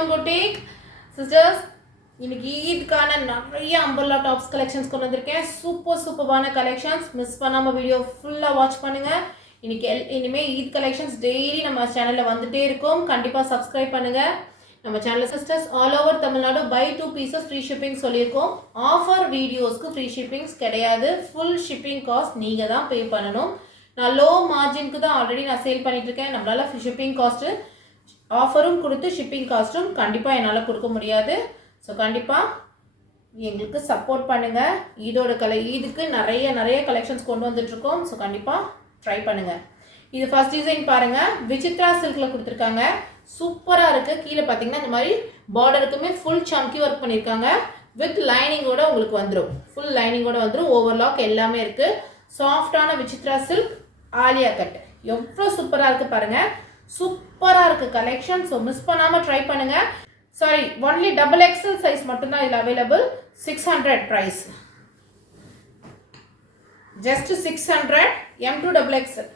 Own Boutique. Sisters, இன்னைக்கு ஈத்கான நிறைய umbrella tops collections கொண்டு வந்திருக்கேன். சூப்பரான கலெக்ஷன்ஸ். மிஸ் பண்ணாம வீடியோ ஃபுல்லா வாட்ச் பண்ணுங்க. இனிமே ஈத் கலெக்ஷன்ஸ் டெய்லி நம்ம சேனல்ல வந்துட்டே இருக்கும். கண்டிப்பா சப்ஸ்கிரைப் பண்ணுங்க. நம்ம சேனல்ல sisters all over Tamil Nadu by 2 pieces free shipping சொல்லியிருக்கோம். ஆஃபர் வீடியோஸ்க்கு ஃப்ரீ ஷிப்பிங்ஸ் கிடையாது. ஃபுல் ஷிப்பிங் காஸ்ட் நீங்க தான் பே பண்ணணும். நான் லோ மார்ஜினுக்கு தான் ஆல்ரெடி நான் சேல் பண்ணிட்டு இருக்கேன். நம்மளால ஷிப்பிங் காஸ்ட் ஆஃபரும் கொடுத்து ஷிப்பிங் காஸ்ட்டும் கண்டிப்பாக என்னால் கொடுக்க முடியாது. ஸோ கண்டிப்பாக எங்களுக்கு சப்போர்ட் பண்ணுங்கள். இதுக்கு நிறைய கலெக்ஷன்ஸ் கொண்டு வந்துட்ருக்கோம். ஸோ கண்டிப்பாக ட்ரை பண்ணுங்கள். இது ஃபர்ஸ்ட் டிசைன் பாருங்கள். விசித்ரா சில்கில் கொடுத்துருக்காங்க. சூப்பராக இருக்குது. கீழே பார்த்தீங்கன்னா இந்த மாதிரி பார்டருக்குமே ஃபுல் சம்கி ஒர்க் பண்ணியிருக்காங்க. வித் லைனிங்கோட உங்களுக்கு வந்துடும். ஃபுல் லைனிங்கோட வந்துடும். ஓவர்லாக் எல்லாமே இருக்குது. சாஃப்டான விசித்ரா சில்க் ஆலியா கட் எவ்வளோ சூப்பராக இருக்குது பாருங்கள். சூப்பராக இருக்குது கலெக்ஷன். ஸோ மிஸ் பண்ணாமல் ட்ரை பண்ணுங்கள். சாரி, ஒன்லி XXL சைஸ் மட்டும்தான் இதில் available. 600 price. Just 600. M2XXL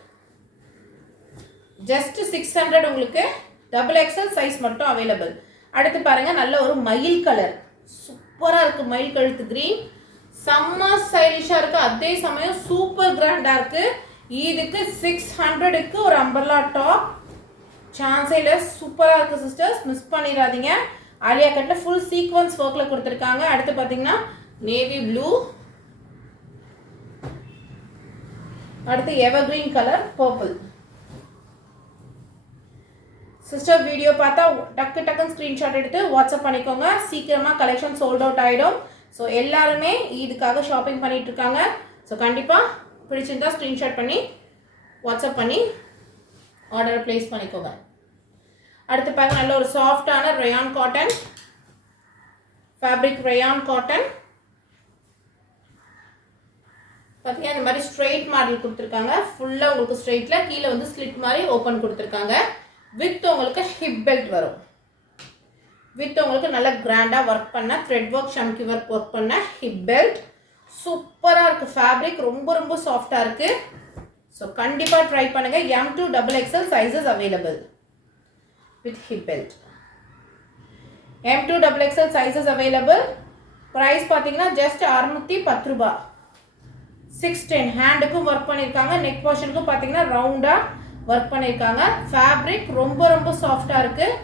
just 600. உங்களுக்கு XXL சைஸ் மட்டும் அவைலபிள். அடுத்து பாருங்கள், நல்ல ஒரு மயில் கலர். சூப்பராக இருக்குது. மயில் கழுத்து கிரீன் செம்ம ஸ்டைலிஷாக இருக்குது. அதே சமயம் சூப்பர் கிராண்டாக இருக்குது. இதுக்கு 600க்கு ஒரு அம்பர்லா டாப் சான்ஸே இல்லை. சூப்பராக இருக்குது சிஸ்டர்ஸ், மிஸ் பண்ணிடாதீங்க. ஆலியா கட்டில் ஃபுல் சீக்வன்ஸ் ஒர்க்கில் கொடுத்துருக்காங்க. அடுத்து பார்த்தீங்கன்னா நேவி ப்ளூ, அடுத்து எவர் green colour, purple. Sister video பார்த்தா டக்குன்னு ஸ்க்ரீன்ஷாட் எடுத்து வாட்ஸ்அப் பண்ணிக்கோங்க. சீக்கிரமாக கலெக்ஷன் சோல்ட் அவுட் ஆகிடும். ஸோ எல்லாருமே இதுக்காக ஷாப்பிங் பண்ணிட்டு இருக்காங்க. ஸோ கண்டிப்பாக பிடிச்சிருந்தா ஸ்க்ரீன்ஷாட் பண்ணி வாட்ஸ்அப் பண்ணி ஆர்டரை ப்ளேஸ் பண்ணிக்கோங்க. அடுத்து பாருங்க, நல்ல ஒரு சாஃப்டான rayon cotton fabric. Rayon cotton பார்த்தீங்கன்னா இந்த மாதிரி ஸ்ட்ரெயிட் மாடல் கொடுத்துருக்காங்க. ஃபுல்லாக உங்களுக்கு ஸ்ட்ரெயிட்டில் கீழே வந்து ஸ்லிட் மாதிரி ஓப்பன் கொடுத்துருக்காங்க. வித் உங்களுக்கு ஹிப் பெல்ட் வரும். வித் உங்களுக்கு நல்ல கிராண்டாக ஒர்க் பண்ண த்ரெட் ஒர்க் ஷம்கி ஒர்க் பண்ண ஹிப் பெல்ட். சூப்பராக இருக்குது ஃபேப்ரிக். ரொம்ப சாஃப்டாக இருக்குது. ஸோ கண்டிப்பாக ட்ரை பண்ணுங்கள். M2XXL sizes available with hip belt. M2XXL sizes available. Price பார்த்தீங்கன்னா ஜஸ்ட் 610 ரூபா. 610. ஹேண்டுக்கும் ஒர்க் பண்ணியிருக்காங்க. நெக் போர்ஷனுக்கும் பார்த்தீங்கன்னா ரவுண்டாக ஒர்க் பண்ணியிருக்காங்க. ஃபேப்ரிக் ரொம்ப சாஃப்டாக இருக்குது.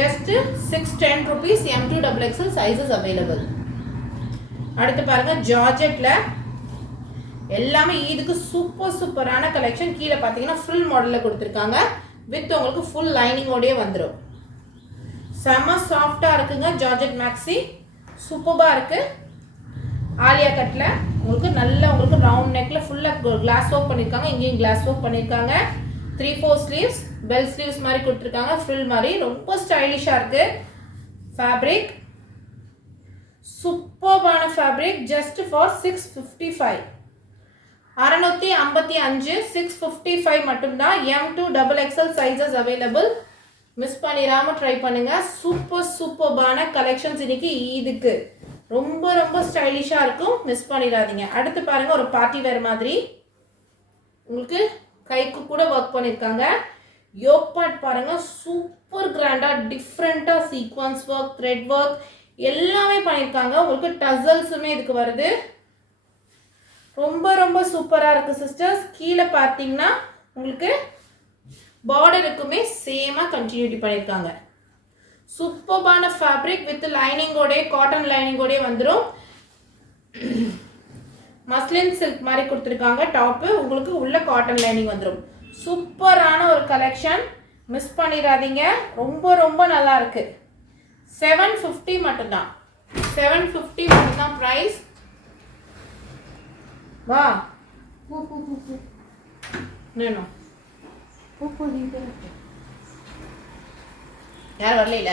Just 610 rupees. M2XXL sizes available. அடுத்து பாருங்கள், ஜார்ஜெட்டில் எல்லாமே இதுக்கு சூப்பரான கலெக்ஷன். கீழே பார்த்தீங்கன்னா ஃபுல் மாடலில் கொடுத்துருக்காங்க. வித் உங்களுக்கு ஃபுல் லைனிங்கோடயே வந்துடும். செம்ம சாஃப்டாக இருக்குங்க. ஜார்ஜெட் மேக்ஸி சூப்பராக இருக்குது. ஆலியா கட்டில் உங்களுக்கு ரவுண்ட் நெக்கில் ஃபுல்லாக கிளாஸ் ஒர்க் பண்ணியிருக்காங்க. இங்கேயும் கிளாஸ் ஒர்க் பண்ணியிருக்காங்க. 3/4 ஸ்லீவ்ஸ், பெல் ஸ்லீவ்ஸ் மாதிரி கொடுத்துருக்காங்க. ஃப்ரில் மாதிரி ரொம்ப ஸ்டைலிஷாக இருக்குது. ஃபேப்ரிக் சூப்பரான ஃபேப்ரிக். Just for 655. 655 655 மட்டும்தான். M2XXL sizes available. மிஸ் பண்ணிடாம ட்ரை பண்ணுங்க. சூப்பரான கலெக்ஷன்ஸ் இன்னைக்கு இதுக்கு ரொம்ப ஸ்டைலிஷாக இருக்கும். மிஸ் பண்ணிடாதீங்க. அடுத்து பாருங்க, ஒரு பார்ட்டி வேர் மாதிரி உங்களுக்கு கைக்கு கூட ஒர்க் பண்ணியிருக்காங்க. யோக் பார்ட் பாருங்க, சூப்பர் கிராண்டா டிஃப்ரெண்டா சீக்வன்ஸ் ஒர்க், த்ரெட் ஒர்க் எல்லாமே பண்ணியிருக்காங்க. உங்களுக்கு டசல்ஸுமே இதுக்கு வருது. ரொம்ப சூப்பராக இருக்குது சிஸ்டர்ஸ். கீழே பார்த்தீங்கன்னா உங்களுக்கு பார்டருக்குமே சேமாக கண்டினியூட்டி பண்ணியிருக்காங்க. சூப்பரான ஃபேப்ரிக் வித் லைனிங்கோடே, காட்டன் லைனிங்கோடே வந்துடும். மஸ்லின் சில்க் மாதிரி கொடுத்துருக்காங்க. டாப்பு உங்களுக்கு உள்ள காட்டன் லைனிங் வந்துடும். சூப்பரான ஒரு கலெக்ஷன், மிஸ் பண்ணிடாதீங்க. ரொம்ப நல்லா இருக்கு. 750 மட்டும்தான். 750 மட்டும்தான் ப்ரைஸ். வா நேனோ யார் வரல.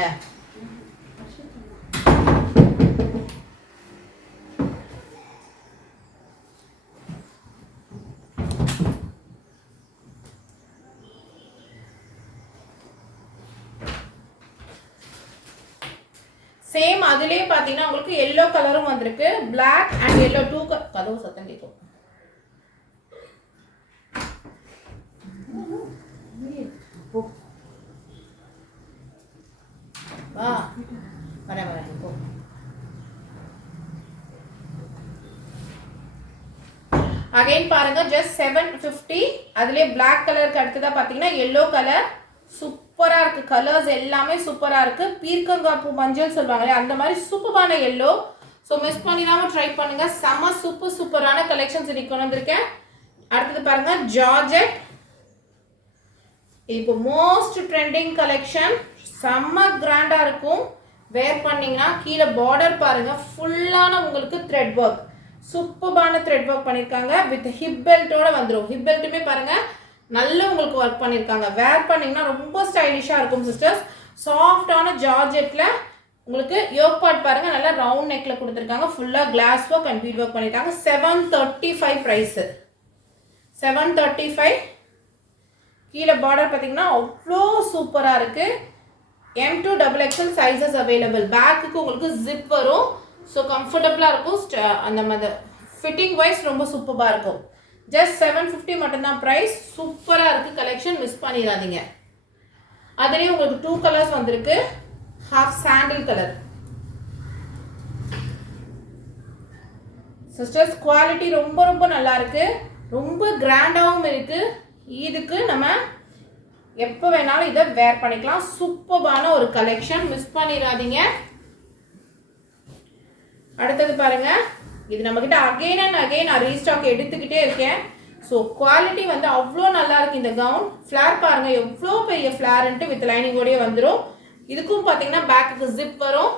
சேம் அதுலயே பாத்தீங்கன்னா உங்களுக்கு yellow கலரும் வந்திருக்கு. black and yellow 2 கதவு சத்தம் கேட்கும். வா வரேன் போ. அகைன் பாருங்க ஜஸ்ட் 750. அதுலேயே பிளாக் கலருக்கு அடுத்ததாக பார்த்தீங்கன்னா எல்லோ கலர் சூப்பராக இருக்குது. கலர்ஸ் எல்லாமே சூப்பராக இருக்குது. பீர்க்கங்காய் பூ மஞ்சள் சொல்லுவாங்களே அந்த மாதிரி சூப்பரான எல்லோ. ஸோ மிஸ் பண்ணிடாமல் ட்ரை பண்ணுங்கள். செம்ம சூப்பரான கலெக்ஷன்ஸ் இன்னைக்கு கொண்டு வந்திருக்கேன். அடுத்தது பாருங்கள் ஜார்ஜெட். இப்போ மோஸ்ட் ட்ரெண்டிங் கலெக்ஷன். செம்ம கிராண்டாக இருக்கும். வேர் பண்ணிங்கன்னா கீழே பார்டர் பாருங்கள் ஃபுல்லான உங்களுக்கு த்ரெட் ஒர்க், சூப்பரான த்ரெட் ஒர்க் பண்ணியிருக்காங்க. வித் ஹிப் பெல்ட்டோட வந்துடும். ஹிப் பெல்ட்டுமே பாருங்கள் நல்ல உங்களுக்கு ஒர்க் பண்ணியிருக்காங்க. வேர் பண்ணிங்கன்னா ரொம்ப ஸ்டைலிஷாக இருக்கும் சிஸ்டர்ஸ். சாஃப்டான ஜார்ஜெட்டில் உங்களுக்கு யோக் பார்ட் பாருங்கள் நல்லா ரவுண்ட் நெக்கில் கொடுத்துருக்காங்க. ஃபுல்லாக glass work and bead work பண்ணியிருக்காங்க. 735 ப்ரைஸு. 735. கீழே பார்டர் பார்த்தீங்கன்னா அவ்வளோ சூப்பராக இருக்குது. M2 XXL sizes available. பேக்குக்கு உங்களுக்கு ஜிப் வரும். ஸோ கம்ஃபர்டபுளாக இருக்கும். அந்த மாதிரி ஃபிட்டிங் வைஸ் ரொம்ப சூப்பராக இருக்கும். ஜஸ்ட் 750 மட்டும்தான் ப்ரைஸ். சூப்பராக இருக்குது கலெக்ஷன், மிஸ் பண்ணிடாதீங்க. அதுலேயும் உங்களுக்கு 2 கலர்ஸ் வந்திருக்கு. ஹாஃப் சாண்டில் கலர். சிஸ்டர்ஸ் குவாலிட்டி ரொம்ப நல்லா இருக்குது. ரொம்ப கிராண்டாகவும் இருக்குது. இதுக்கு நம்ம எப்போ வேணாலும் இதை வேர் பண்ணிக்கலாம். சூப்பரான ஒரு கலெக்ஷன், மிஸ் பண்ணிடாதீங்க. அடுத்தது பாருங்க, இது நம்மக்கிட்ட அகெயின் அண்ட் அகெயின் நான் ரீஸ்டாக் எடுத்துக்கிட்டே இருக்கேன். ஸோ குவாலிட்டி வந்து அவ்வளோ நல்லா இருக்கு. இந்த கவுன் ஃப்ளார் பாருங்க எவ்வளோ பெரிய ஃப்ளார்ன்ட்டு வித் லைனிங்கோடய வந்துடும். இதுக்கும் பார்த்தீங்கன்னா பேக்குக்கு ஜிப் வரும்.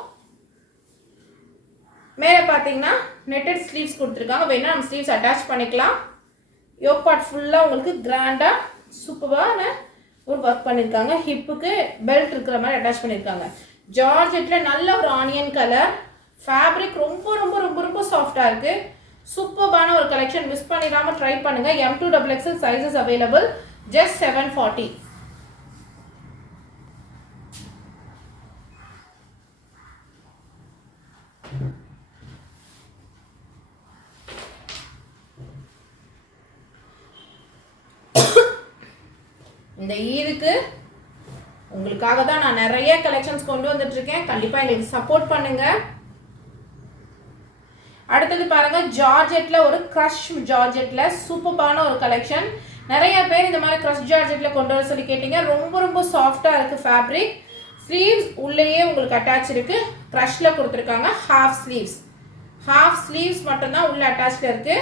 மேலே பார்த்தீங்கன்னா நெட்டட் ஸ்லீவ்ஸ் கொடுத்துருக்காங்க. வேணா நம்ம ஸ்லீவ்ஸ் அட்டாச் பண்ணிக்கலாம். யோக் பார்ட் ஃபுல்லாக உங்களுக்கு கிராண்டாக சூப்பரான ஒரு ஒர்க் பண்ணியிருக்காங்க. ஹிப்புக்கு பெல்ட் இருக்கிற மாதிரி அட்டாச் பண்ணியிருக்காங்க. ஜார்ஜெட்டில் நல்ல ஒரு ஆனியன் கலர். ஃபேப்ரிக் ரொம்ப சாஃப்டாக இருக்குது. சூப்பரான ஒரு கலெக்ஷன், மிஸ் பண்ணிடாமல் ட்ரை பண்ணுங்கள். M2 XXL sizes available. Just 740. இந்த ஈதுக்கு உங்களுக்காக தான் நான் நிறைய கலெக்ஷன்ஸ் கொண்டு வந்துட்டு இருக்கேன். கண்டிப்பாக எங்களுக்கு சப்போர்ட் பண்ணுங்க. அடுத்தது பாருங்க ஜார்ஜெட்ல ஒரு க்ரஷ் ஜார்ஜெட்ல சூப்பரான ஒரு கலெக்ஷன். நிறைய பேர் இந்த மாதிரி க்ரஷ் ஜார்ஜெட்ல கொண்டு வர சொல்லி கேட்டீங்க. ரொம்ப சாஃப்டா இருக்கு ஃபேப்ரிக். ஸ்லீவ்ஸ் உள்ளேயே உங்களுக்கு அட்டாச் இருக்கு. க்ரஷ்ல கொடுத்துருக்காங்க. ஹாஃப் ஸ்லீவ்ஸ் மட்டும்தான் உள்ள அட்டாச்ல இருக்கு.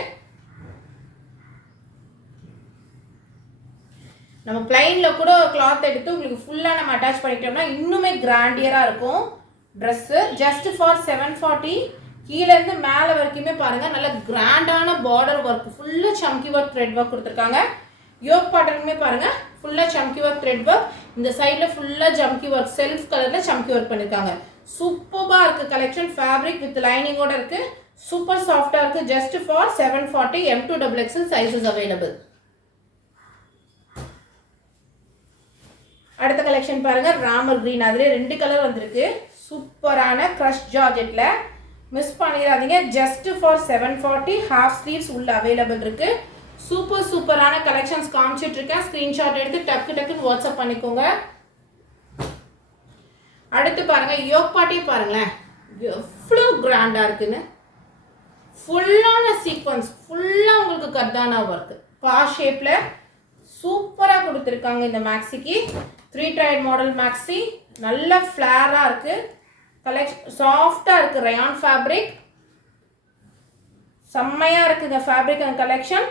நம்ம பிளைன்ல கூட கிளாத் எடுத்து உங்களுக்கு ஃபுல்லாக நம்ம அட்டாச் பண்ணிட்டோம்னா இன்னுமே கிராண்டியராக இருக்கும் ட்ரெஸ்ஸு. Just for 740. கீழேருந்து மேலே வரைக்குமே பாருங்கள் நல்ல கிராண்டான பார்டர் ஒர்க், ஃபுல்லாக சம்கி ஒர்க் த்ரெட் ஒர்க் கொடுத்துருக்காங்க. யோக் பாட்டனுமே பாருங்கள் ஃபுல்லாக சம்கி ஒர்க் த்ரெட் ஒர்க். இந்த சைடில் ஃபுல்லாக ஜம்கி ஒர்க், செல்ஃப் கலரில் சம்கி ஒர்க் பண்ணியிருக்காங்க. சூப்பராக இருக்குது கலெக்ஷன். ஃபேப்ரிக் வித் லைனிங்கோட இருக்குது. சூப்பர் சாஃப்டாக இருக்குது. Just for 740. M2 XXL sizes available. அடுத்த கலெக்ஷன் பாருங்க ராமர் கிரீன். அதுலேயே 2 கலர் வந்திருக்கு. சூப்பரான க்ரஷ் ஜார்ஜெட்ல, மிஸ் பண்ணிடாதீங்க. Just for 740. ஹாஃப் ஸ்லீவ்ஸ் உள்ள அவைலபிள் இருக்கு. சூப்பரான கலெக்ஷன்ஸ் காமிச்சிட்டு இருக்கேன். ஸ்கிரீன்ஷாட் எடுத்து டக்குன்னு வாட்ஸ்அப் பண்ணிக்கோங்க. அடுத்து பாருங்க யோக் பார்ட்டி பாருங்களேன் எவ்வளோ கிராண்டா இருக்குன்னு. ஃபுல்லான சீக்வன்ஸ், ஃபுல்லாக உங்களுக்கு கர்தானா ஒர்க் பா ஷேப்ல சூப்பராக கொடுத்துருக்காங்க. இந்த மேக்ஸிக்கு 3 டைட் மாடல் மேக்ஸி நல்ல ஃப்ளாராக இருக்குது. கலெக்ஷன் சாஃப்டாக இருக்குது. ரயான் ஃபேப்ரிக் செம்மையாக இருக்குங்க. Fabric and collection.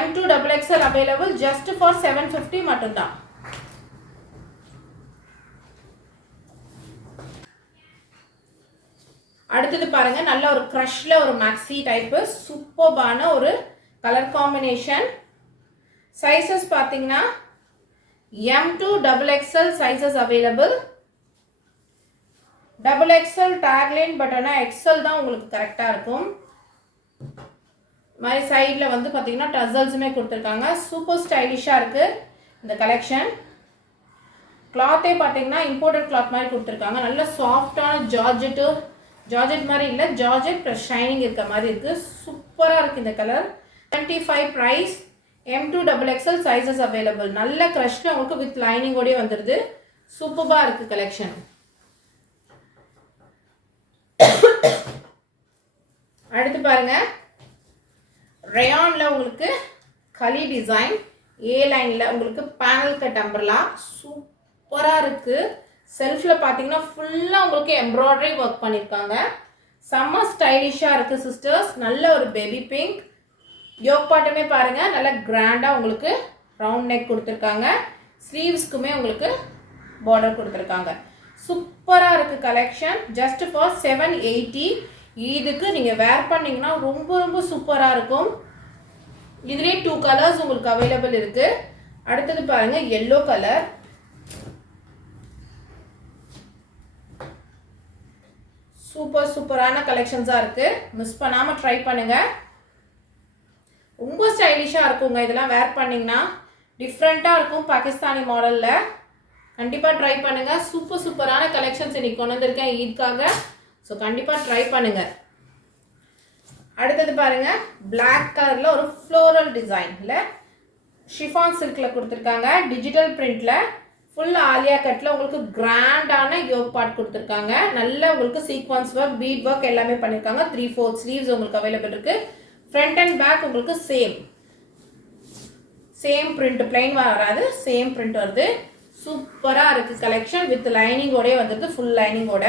M2 XXL available. Just for 750 மட்டும்தான். அடுத்தது பாருங்க நல்ல ஒரு க்ரஷ்ல ஒரு மேக்ஸி டைப்பு. சூப்பரான ஒரு கலர் காம்பினேஷன். சைஸஸ் பார்த்தீங்கன்னா M2 XXL sizes available. XXL tagline but ஆனால் XL தான் உங்களுக்கு கரெக்டாக இருக்கும். மாதிரி சைடில் வந்து பார்த்தீங்கன்னா டசல்ஸுமே கொடுத்துருக்காங்க. சூப்பர் ஸ்டைலிஷாக இருக்குது இந்த கலெக்ஷன். கிளாத்தே பார்த்தீங்கன்னா இம்போர்ட்டட் கிளாத் மாதிரி கொடுத்துருக்காங்க. நல்ல சாஃப்டான ஜார்ஜெட் மாதிரி இல்லை, ஜார்ஜெட் ப்ளஸ் ஷைனிங் இருக்க மாதிரி இருக்குது. சூப்பராக இருக்குது இந்த colour. 25 price. M2 XXL sizes available. நல்ல க்ரஷ்ல உங்களுக்கு வித் லைனிங்கோடய வந்துடுது. சூப்பராக இருக்குது கலெக்ஷன். அடுத்து பாருங்க ரயான்ல உங்களுக்கு கலி டிசைன் ஏ லைன்ல உங்களுக்கு பேனல் கட் அம்பர்லா சூப்பரா இருக்கு. செல்ஃப்ல பாத்தீங்கன்னா ஃபுல்லா உங்களுக்கு எம்ப்ராய்டரி ஒர்க் பண்ணிருக்காங்க. செம்ம ஸ்டைலிஷா இருக்கு சிஸ்டர்ஸ். நல்ல ஒரு பேபி பிங்க். யோக் பாட்டுமே பாருங்க நல்ல கிராண்டா உங்களுக்கு ரவுண்ட் நெக் கொடுத்துருக்காங்க. ஸ்லீவ்ஸ்க்குமே உங்களுக்கு பார்டர் கொடுத்துருக்காங்க. சூப்பரா இருக்கு கலெக்ஷன். Just for 780. இதுக்கு நீங்க வேர் பண்ணீங்கன்னா ரொம்ப ரொம்ப சூப்பரா இருக்கும். இதுலயே 2 கலர்ஸ் உங்களுக்கு அவைலபிள் இருக்கு. அடுத்தது பாருங்க yellow கலர். சூப்பரான கலெக்ஷன்ஸா இருக்கு. மிஸ் பண்ணாம ட்ரை பண்ணுங்க. ரொம்ப ஸ்டைலிஷா இருக்குங்க. இதெல்லாம் வேர் பண்ணீங்கன்னா டிஃப்ரெண்டா இருக்கும் பாகிஸ்தானி மாடல்ல. கண்டிப்பா ட்ரை பண்ணுங்க. சூப்பரான கலெக்ஷன்ஸ் இன்னைக்கு கொண்டு வந்திருக்கேன் ஈத்காக. ஸோ கண்டிப்பா ட்ரை பண்ணுங்க. அடுத்தது பாருங்க Black கலர்ல ஒரு ஃப்ளோரல் டிசைன்ல ஷிஃபான் சில்க்ல கொடுத்துருக்காங்க. டிஜிட்டல் பிரிண்ட்ல ஃபுல் ஆலியா கட்ல உங்களுக்கு கிராண்டான யோக் பார்ட் கொடுத்துருக்காங்க. நல்ல உங்களுக்கு சீக்வன்ஸ் ஒர்க் பீட் ஒர்க் எல்லாமே பண்ணிருக்காங்க. 3/4 ஸ்லீவ்ஸ் உங்களுக்கு அவைலபிள் இருக்கு. ஃப்ரண்ட் அண்ட் பேக் உங்களுக்கு சேம் பிரிண்ட் பிளைன் வராது, சேம் பிரிண்ட் வருது. சூப்பரா இருக்கு கலெக்ஷன். வித் லைனிங்கோட வந்துருக்கு. ஃபுல் லைனிங்கோட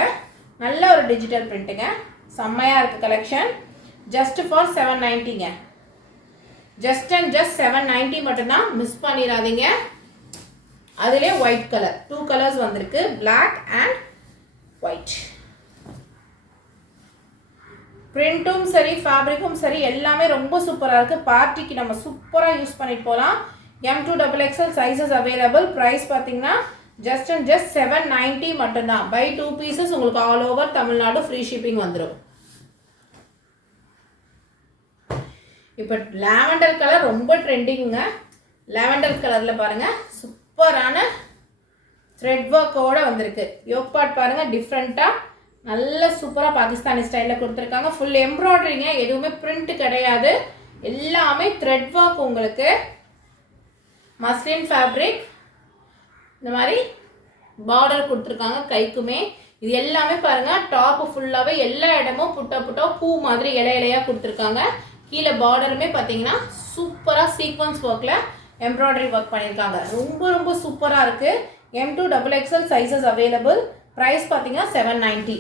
நல்ல ஒரு டிஜிட்டல் பிரிண்ட்டுங்க. செம்மையா இருக்கு கலெக்ஷன். ஜஸ்ட் ஃபார் 790ங்க. ஜஸ்ட் 790 மட்டும்தான். மிஸ் பண்ணிடாதீங்க. அதிலே ஒயிட் கலர் 2 கலர்ஸ் வந்திருக்கு. Black and white. பிரிண்ட்டும் சரி ஃபேப்ரிக்கும் சரி எல்லாமே ரொம்ப சூப்பராக இருக்குது. பார்ட்டிக்கு நம்ம சூப்பராக யூஸ் பண்ணிட்டு போகலாம். M2XXL sizes available. ப்ரைஸ் பார்த்தீங்கன்னா ஜஸ்ட் 790 மட்டும்தான். பை 2 பீசஸ் உங்களுக்கு all over Tamil Nadu free shipping வந்துடும். இப்போ லாவெண்டர் கலர் ரொம்ப ட்ரெண்டிங்குங்க. லாவெண்டர் கலரில் பாருங்கள் சூப்பரான த்ரெட் ஒர்க்கோடு வந்திருக்கு. யோக் பார்ட் பாருங்கள் டிஃப்ரெண்ட்டாக நல்ல சூப்பராக பாகிஸ்தானி ஸ்டைலில் கொடுத்துருக்காங்க. ஃபுல் எம்ப்ராய்டரிங்க. எதுவுமே பிரிண்ட் கிடையாது. எல்லாமே த்ரெட் ஒர்க். உங்களுக்கு மஸ்லின் ஃபேப்ரிக் இந்த மாதிரி பார்டர் கொடுத்துருக்காங்க கைக்குமே. இது எல்லாமே பாருங்கள் டாப் ஃபுல்லாகவே எல்லா இடமும் புட்டா பூ மாதிரி இலையாக கொடுத்துருக்காங்க. கீழே பார்டருமே பார்த்தீங்கன்னா சூப்பராக சீக்வன்ஸ் ஒர்க்கில் எம்ப்ராய்டரி ஒர்க் பண்ணியிருக்காங்க. ரொம்ப சூப்பராக இருக்குது. M2XXL sizes available. ப்ரைஸ் பார்த்தீங்கன்னா 790.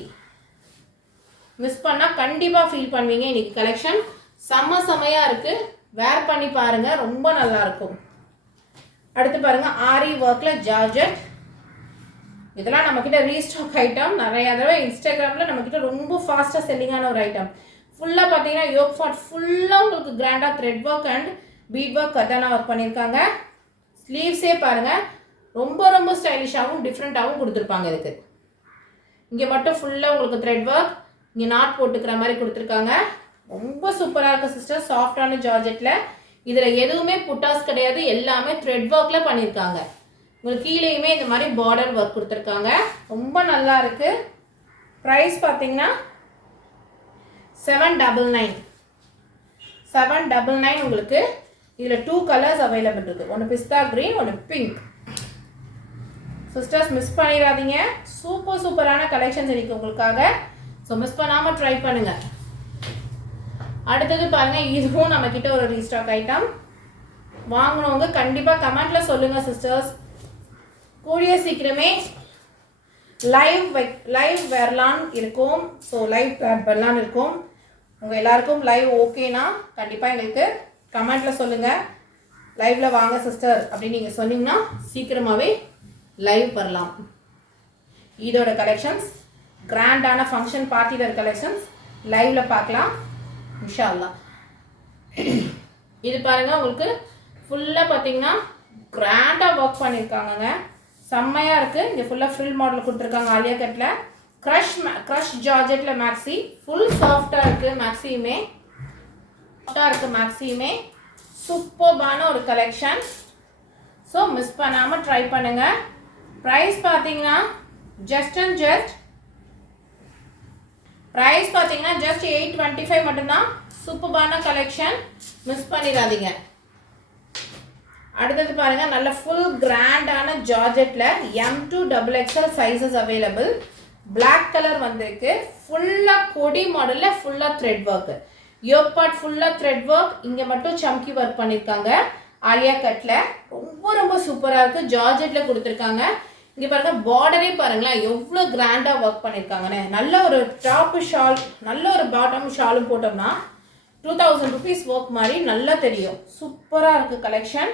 மிஸ் பண்ணால் கண்டிப்பாக ஃபீல் பண்ணுவீங்க. இன்னைக்கு கலெக்ஷன் செம்மையாக இருக்குது. வேர் பண்ணி பாருங்கள். ரொம்ப நல்லாயிருக்கும். அடுத்து பாருங்கள் ஆரி ஒர்க்கில் ஜார்ஜெட். இதெல்லாம் நம்மக்கிட்ட ரீஸ்டாக் ஐட்டம். நிறையா தடவை இன்ஸ்டாகிராமில் நம்மக்கிட்ட ரொம்ப ஃபாஸ்ட்டாக செல்லிங்கான ஒரு ஐட்டம். ஃபுல்லாக பார்த்தீங்கன்னா யோக் பார்ட் ஃபுல்லாக உங்களுக்கு கிராண்டாக thread work and bead work கர்தானா ஒர்க் பண்ணியிருக்காங்க. ஸ்லீவ்ஸே பாருங்கள் ரொம்ப ஸ்டைலிஷாகவும் டிஃப்ரெண்ட்டாகவும் கொடுத்துருப்பாங்க. இதுக்கு இங்கே மட்டும் ஃபுல்லாக உங்களுக்கு த்ரெட் ஒர்க், இங்கே நாட் போட்டுக்கிற மாதிரி கொடுத்துருக்காங்க. ரொம்ப சூப்பராக இருக்குது சிஸ்டர். சாஃப்டான ஜார்ஜெட்டில். இதில் எதுவுமே புட்டாஸ் கிடையாது. எல்லாமே த்ரெட் ஒர்க்கில் பண்ணியிருக்காங்க. உங்களுக்கு கீழேயுமே இந்த மாதிரி பார்டர் ஒர்க் கொடுத்துருக்காங்க. ரொம்ப நல்லா இருக்குது. ப்ரைஸ் பார்த்தீங்கன்னா 799. 799 உங்களுக்கு. இதில் 2 கலர்ஸ் அவைலபிள் இருக்குது. ஒன்று பிஸ்தா க்ரீன், ஒன்று பிங்க். சிஸ்டர்ஸ் மிஸ் பண்ணிடாதீங்க. சூப்பரான கலெக்ஷன்ஸ் இருக்கு உங்களுக்காக. ஸோ மிஸ் பண்ணாமல் ட்ரை பண்ணுங்கள். அடுத்தது பாருங்கள் இதுவும் நம்மக்கிட்ட ஒரு ரீஸ்டாக் ஐட்டம். வாங்கினவங்க கண்டிப்பாக கமெண்ட்டில் சொல்லுங்கள் சிஸ்டர்ஸ். கூடிய சீக்கிரமே லைவ் வரலான்னு இருக்கும். ஸோ லைவ் வரலான்னு இருக்கும். உங்கள் எல்லாருக்கும் லைவ் ஓகேனா கண்டிப்பாக எங்களுக்கு கமெண்ட்டில் சொல்லுங்கள். லைவில் வாங்க சிஸ்டர் அப்படின்னு நீங்கள் சொன்னீங்கன்னா சீக்கிரமாகவே லைவ் வரலாம். இதோட கலெக்ஷன்ஸ் கிராண்டான ஃபங்க்ஷன் பார்ட்டி வேர் கலெக்ஷன்ஸ் லைவில் பார்க்கலாம் இன்ஷா அல்லாஹ். இது பாருங்கள் உங்களுக்கு ஃபுல்லாக பார்த்தீங்கன்னா கிராண்டாக ஒர்க் பண்ணியிருக்காங்கங்க. செம்மையாக இருக்குது. இங்கே ஃபுல்லாக ஃப்ரில் மாடல் கொடுத்துருக்காங்க ஆலியா கட்டில். க்ரஷ் ஜார்ஜெட்டில் மேக்ஸி ஃபுல் சாஃப்டாக இருக்குது. மேக்ஸியுமே சூப்பர்பான ஒரு கலெக்ஷன். ஸோ மிஸ் பண்ணாமல் ட்ரை பண்ணுங்கள். ப்ரைஸ் பார்த்தீங்கன்னா ஜஸ்ட் 825 மட்டும்தான். சூப்பர்பான கலெக்ஷன். மிஸ் பண்ணிடாதீங்க. அடுத்தது பாருங்க நல்ல ஃபுல் கிராண்டான ஜார்ஜெட்டில் M2XXL sizes available. Black colour வந்திருக்கு. ஃபுல்லாக கொடி மாடலில் ஃபுல்லாக த்ரெட் ஒர்க்கு. யோக் பார்ட் ஃபுல்லாக த்ரெட் ஒர்க். இங்கே மட்டும் சம்கி ஒர்க் பண்ணியிருக்காங்க ஆலியா கட்டில். ரொம்ப ரொம்ப சூப்பராக இருக்குது. ஜார்ஜெட்டில் கொடுத்துருக்காங்க. இங்கே பாருங்கள் பார்டரே பாருங்களேன் எவ்வளோ கிராண்டாக ஒர்க் பண்ணியிருக்காங்கன்னு. நல்ல ஒரு டாப்பு ஷால், நல்ல ஒரு பாட்டம் ஷாலும் போட்டோம்னா 2000 rupees ஒர்க் மாதிரி நல்லா தெரியும். சூப்பராக இருக்குது கலெக்ஷன்.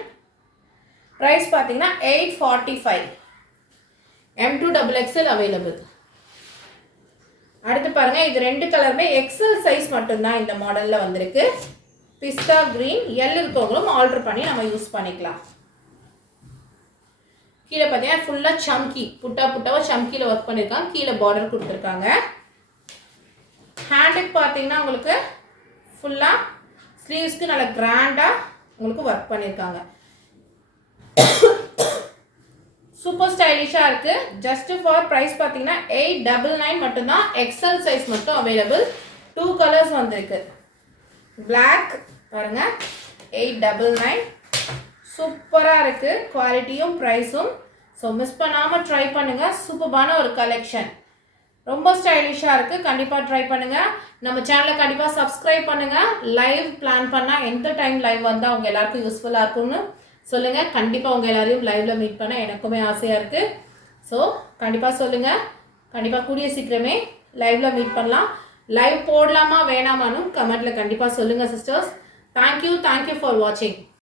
ப்ரைஸ் பார்த்தீங்கன்னா 845. M2XXL available. அடுத்து பாருங்கள், இது 2 கலருமே எக்ஸல் சைஸ் மட்டும்தான் இந்த மாடலில் வந்திருக்கு. பிஸ்தா க்ரீன். எல் இருக்கவங்களும் ஆல்டர் பண்ணி நம்ம யூஸ் பண்ணிக்கலாம். கீழே பார்த்தீங்கன்னா ஃபுல்லாக சம்கி புட்டாவாக சம்கியில் ஒர்க் பண்ணியிருக்காங்க. கீழே பார்டர் கொடுத்துருக்காங்க. ஹேண்டுக்கு பார்த்தீங்கன்னா உங்களுக்கு ஃபுல்லாக ஸ்லீவ்ஸ்க்கு நல்லா கிராண்டாக உங்களுக்கு ஒர்க் பண்ணியிருக்காங்க. சூப்பர் ஸ்டைலிஷாக இருக்குது. ஜஸ்ட் ஃபார் ப்ரைஸ் பார்த்தீங்கன்னா 899 மட்டும்தான். எக்ஸல் சைஸ் மட்டும் அவைலபிள். 2 கலர்ஸ் வந்திருக்கு. பிளாக் பாருங்கள் 899. சூப்பராக இருக்குது குவாலிட்டியும் ப்ரைஸும். ஸோ மிஸ் பண்ணாமல் ட்ரை பண்ணுங்கள். சூப்பரான ஒரு கலெக்ஷன். ரொம்ப ஸ்டைலிஷாக இருக்குது. கண்டிப்பாக ட்ரை பண்ணுங்கள். நம்ம சேனலை கண்டிப்பாக சப்ஸ்கிரைப் பண்ணுங்கள். லைவ் பிளான் பண்ணால் எந்த டைம் லைவ் வந்தால் அவங்க எல்லாருக்கும் யூஸ்ஃபுல்லாக இருக்கும்னு சொல்லுங்கள். கண்டிப்பாக உங்கள் எல்லாரையும் லைவில் மீட் பண்ண எனக்குமே ஆசையாக இருக்குது. ஸோ கண்டிப்பாக சொல்லுங்கள். கண்டிப்பாக கூடிய சீக்கிரமே லைவில் மீட் பண்ணலாம். லைவ் போடலாமா வேணாமான்னு கமெண்ட்டில் கண்டிப்பாக சொல்லுங்கள் சிஸ்டர்ஸ். தேங்க்யூ ஃபார் வாட்சிங்.